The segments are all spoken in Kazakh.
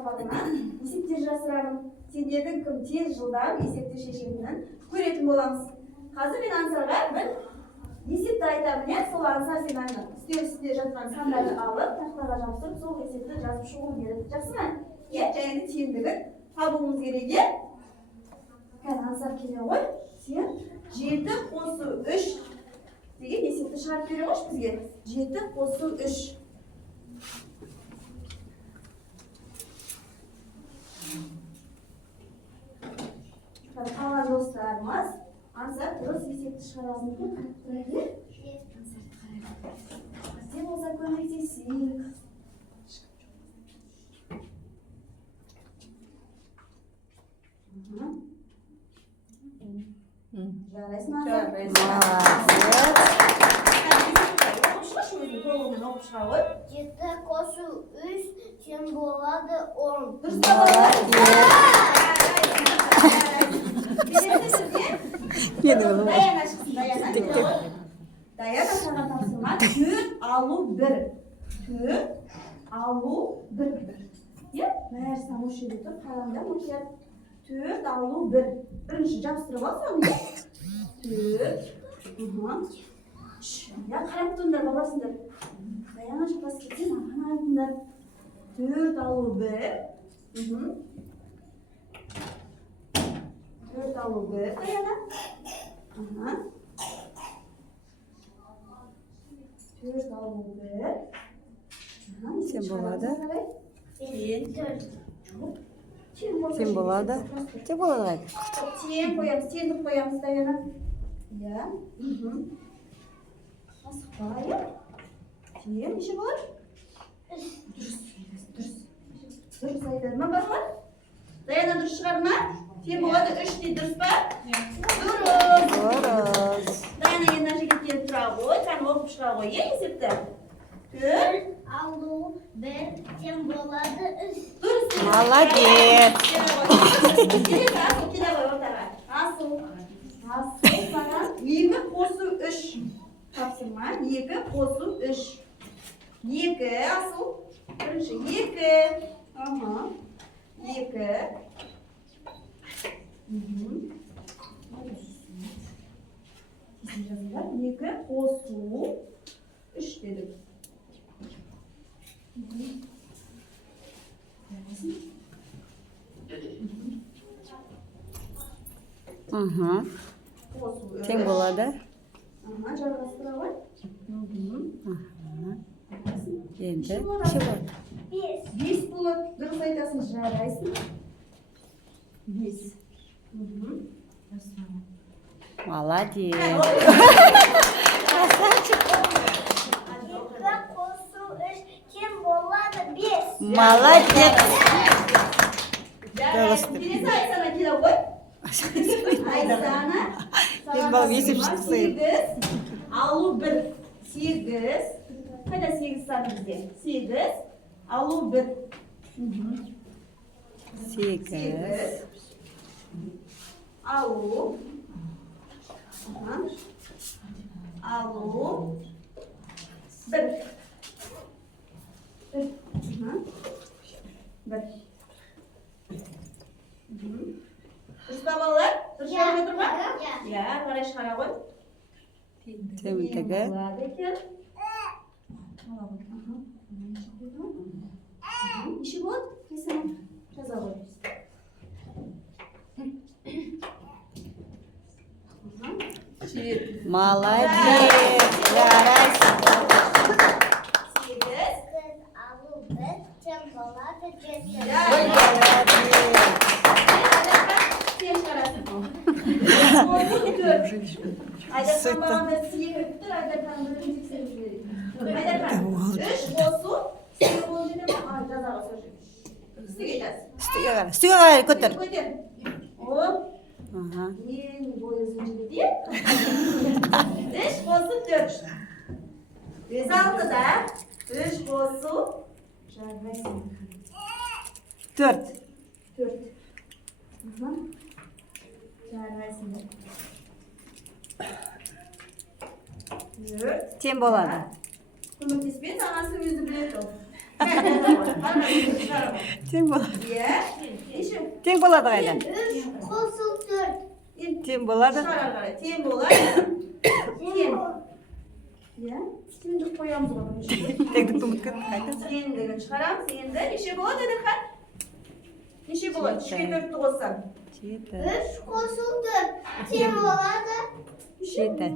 сабағына есептер жасырамын. Сендердің кім тез жылдам есепті шешетінін көретін боламыз. Қазір мен ансарға бір есепті айтамын, сол ансар сен үстел үстінде жатқан сандарды алып, тақтаға жабыстырып, сол есепті жазып шығу керек. Жақсы ма? Және де тиімдігін табуымыз керек. Қазір ансар келе ғой. Сен 7 қосу 3 деген есепті шығарып бере қойшы бізге. 7 қосу 3. Қалған достарымыз ансар дұрыс есепті шығарасын екен. Қарап тұра келе. Ансарды қарап. Бізде болса көмектесейік. Жарайсың ансар. Молодец. 7 қосу 3 тең болады 10. Дұрыс табылды. Даяна шықсын, Даяна. Даяна саған тапсырма 4 алу 1. 4 алу 1. Бәрі самош жерде тұр, қараңдар мұқият. 4 алу 1. Бірінші жабыстырып ал соны. 4. Қарап тұрыңдар, бабасындар. Даяна шықпас кетсен, ағана айтыңдар. 4 алу 1. 4 алу 1, Даяна. 4 алу 1. Сен болады. Сен болады. Те болады. Тең қоямыз, теңдік қоямыз, Даяна. Асықпай. Тең, неше болады? Дұрыс айтады ма, бар ма? Даяна дұрыс шығар ма? Тең болады, 3 дейді, дұрыс па? Дұрыс. Даяна енді жерге келіп тұра ғой, сән оқып шыға ғой, есепті? 4 алу 1 тең болады 3. Дұрыс. Молодец. Келе ғой ортаға. Асыл саған 2 қосу 3. Тапсырма 2 қосу 3. 2 асыл. Бірінші 2. 2 қосу 3 дедік. Тең болады. Жалғастыра ғой. Енді Неше болады? 5 болады. Дұрыс айтасың, жарайсың. 5. Молодец. 2 қосу 3 тең болады 5. Молодец. Келесі Айсана келе ғой. Айсана. Мен балым есепші қысайым. 8 алу 1. 8. Қайда 8 саны бізде? 8 алу 1. 8 алу. Алу 1. 1. Дұрыс па балалар? Дұрыс шығарып жатыр ма? Иә, қарай шығара ғой. Теңдігі. Болады екен. Неше болады? Кесін жаза қойыңыз. Молодец. Жарайсың. 8 алу 1 тең болады 7. Сен шығарасың. 4. Айдархан бағанда секіріп тұр, Айдарханның бірін тексеріп жіберейік. Айдархан, 3 қосу, сен ол жерде ма? Жазаға сол жерде. Үстіге жаз. Үстіге қара. Үстіге қара, көтер. Көтер. Оп. Ең бойы ұзын жібеде. 3 қосу 4. Өз алдыда 3 қосу. Жарайсың. 4. 4. Жарайсың. 4. Тең болады. Көмектеспейді, анасы өзі біледі ол. Тең болады. Иә. Неше? Тең болады қайдан? 3 қосылып 4. Тең болады. Шығара қарай. Тең болады. Тең. Иә. Теңдік қоямыз ғой. Теңдікті ұмытып кеттік қайда? Теңдігін шығарамыз. Енді неше болады Әділхан? Неше болады? 3-ке 4-ті қоссам. 7. 3 қосылып 4. Тең болады. 7.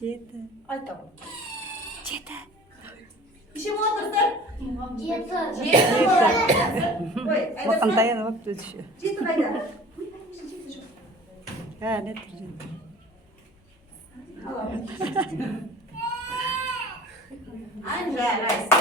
7. Айта ғой. 7. Неше болады достар? 7. 7 болады. Ой, Уақын Әділхан. даян болып түсі. 7 қайда? Не тұржын. Анжа, Райса.